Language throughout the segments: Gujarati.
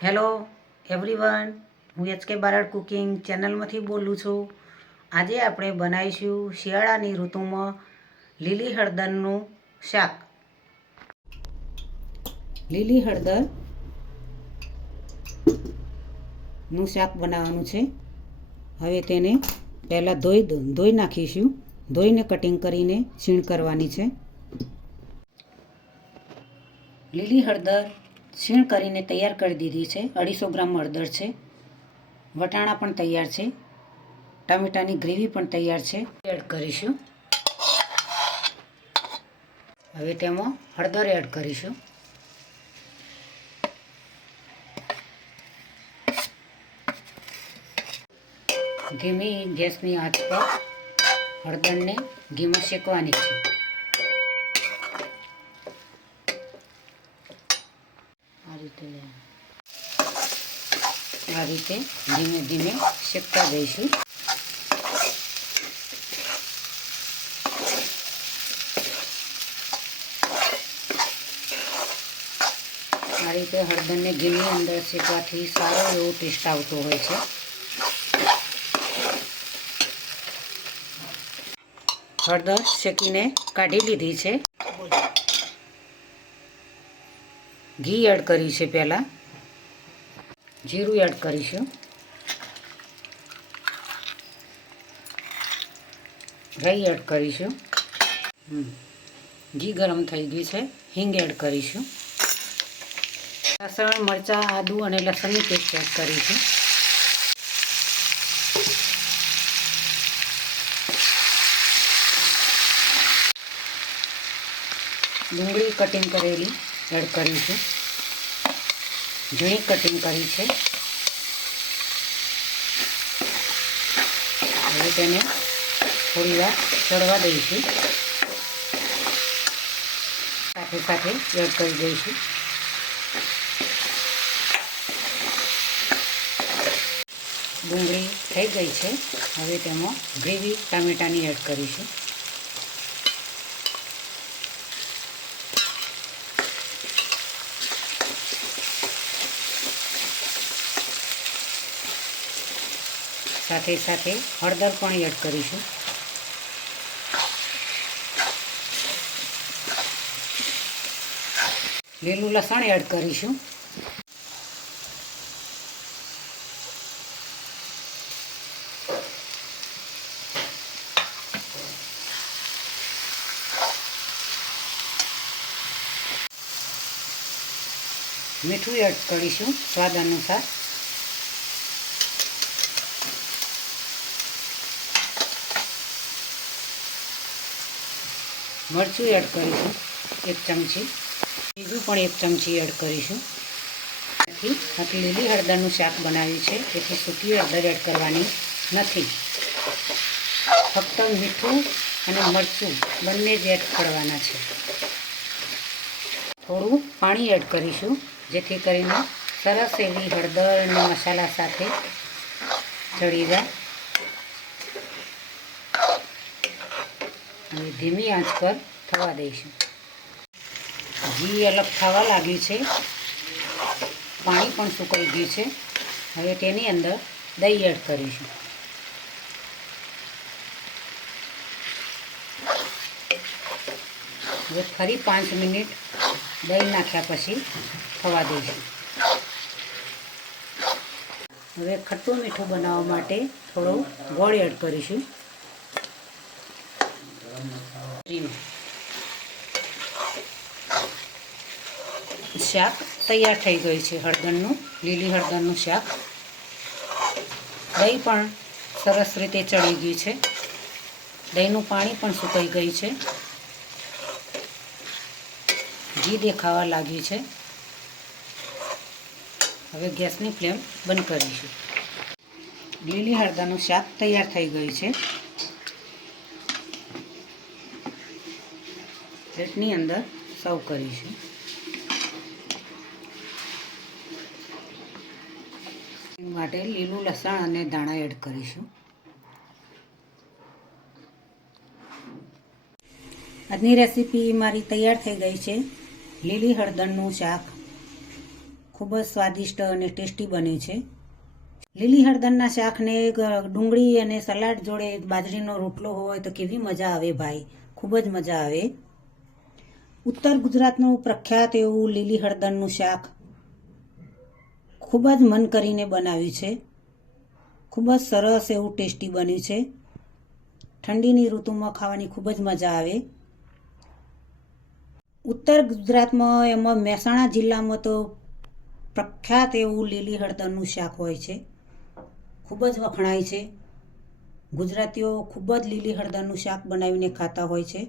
હેલો એવરીવન, હું એચ કે બારડ કુકિંગ ચેનલમાંથી બોલું છું। આજે આપણે બનાવીશું શિયાળાની ઋતુમાં લીલી હળદરનું શાક। લીલી હળદરનું શાક બનાવવાનું છે। હવે તેને પહેલાં ધોઈ નાખીશું। ધોઈને કટિંગ કરીને છીણ કરવાની છે। લીલી હળદર છીણ કરીને તૈયાર કરી દીધી છે। 250 ગ્રામ હળદર છે। વટાણા પણ તૈયાર છે। ટામેટાની ગ્રેવી પણ તૈયાર છે। એડ કરીશું। હવે તેમાં હળદર એડ કરીશું। ધીમી ગેસની આંચ પર હળદરને ઘીમાં શેકવાની છે। આ રીતે ધીમે ધીમે શેકતા જઈશું। આ રીતે હળદરને ઘીની અંદર શેકવાથી સારો એવો ટેસ્ટ આવતો હોય છે। હળદર શેકીને કાઢી લીધી છે। ઘી એડ કર્યું છે। પહેલાં જીરું એડ કરીશું। રાઈ એડ કરીશું। ઘી ગરમ થઈ ગયું છે। હિંગ એડ કરીશું। લસણ, મરચાં, આદુ અને લસણની પેસ્ટ એડ કરીશું। ડુંગળી કટિંગ કરેલી એડ કરીશું। ઝીણી કટિંગ કરી છે। હવે તેને થોડી વાર ચડવા દઈશું। સાથે સાથે એડ કરી દઈશું। ડુંગળી થઈ ગઈ છે। હવે તેમાં ગ્રેવી ટામેટાની એડ કરીશું। સાથે સાથે હળદર પણ એડ કરીશું। લીલું લસણ એડ કરીશું। મીઠું એડ કરીશું સ્વાદ અનુસાર। મરચું એડ કરીશું 1 ચમચી। બીજું પણ 1 ચમચી એડ કરીશું। આથી લીલી હળદરનું શાક બનાવ્યું છે, તેથી સૂકી હળદર એડ કરવાની નથી। ફક્ત મીઠું અને મરચું બંને જ એડ કરવાના છે। થોડું પાણી એડ કરીશું, જેથી કરીને સરસ એવી હળદર અને મસાલા સાથે ચડી જાય। અને ધીમી આંચ પર થવા દઈશું। ઘી અલગ થવા લાગ્યું છે। પાણી પણ સુકાઈ ગયું છે। હવે તેની અંદર દહીં એડ કરીશું। હવે ફરી 5 મિનિટ દહીં નાખ્યા પછી થવા દઈશું। હવે ખટ્ટું મીઠું બનાવવા માટે થોડો ગોળ એડ કરીશું। શાક તૈયાર થઈ ગયું છે। લીલી હળદરનું શાક। દહીં પણ સરસ રીતે ચડી ગયું છે। દહીંનું પાણી પણ સુકાઈ ગયું છે। ઘી દેખાવા લાગ્યું છે। હવે ગેસની ફ્લેમ બંધ કરીશું। લીલી હળદરનું શાક તૈયાર થઈ ગયું છે। પ્લેટની અંદર સર્વ કરીશું। માટે લીલું લસણ અને ધાણા એડ કરીશું। આજની રેસીપી મારી તૈયાર થઈ ગઈ છે। લીલી હળદરનું શાક ખૂબ જ સ્વાદિષ્ટ અને ટેસ્ટી બને છે. લીલી હળદરના શાકને ડુંગળી અને સલાડ જોડે બાજરીનો રોટલો હોય તો કેવી મજા આવે ભાઈ, ખૂબ જ મજા આવે. ઉત્તર ગુજરાતનું પ્રખ્યાત એવું લીલી હળદરનું શાક ખૂબ જ મન કરીને બનાવ્યું છે. ખૂબ જ સરસ એવું ટેસ્ટી બન્યું છે. ઠંડીની ઋતુમાં ખાવાની ખૂબ જ મજા આવે. ઉત્તર ગુજરાતમાં એમાં મહેસાણા જિલ્લામાં તો પ્રખ્યાત એવું લીલી હળદરનું શાક હોય છે, ખૂબ જ વખણાય છે. ગુજરાતીઓ ખૂબ જ લીલી હળદરનું શાક બનાવીને ખાતા હોય છે.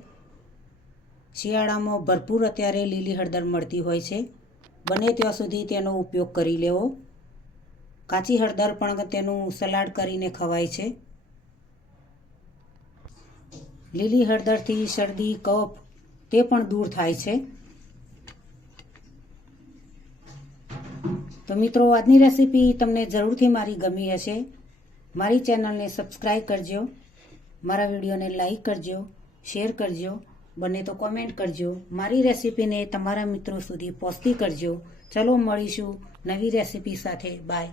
શિયાળામાં ભરપૂર અત્યારે લીલી હળદર મળતી હોય છે. બને ત્યાં સુધી તેનો ઉપયોગ કરી લેવો. કાચી હળદર પણ તેનું સલાડ કરીને ખવાય છે. લીલી હળદરથી શરદી કફ તે પણ દૂર થાય છે. તો મિત્રો, આજની રેસીપી તમને જરૂરથી મારી ગમી હશે. મારી ચેનલને સબસ્ક્રાઈબ કરજો, મારા વિડીયોને લાઈક કરજો, શેર કરજો, બને તો કોમેન્ટ કરજો. મારી રેસીપીને તમારા મિત્રો સુધી પહોંચતી કરજો. ચલો મળીશું નવી રેસીપી સાથે. બાય.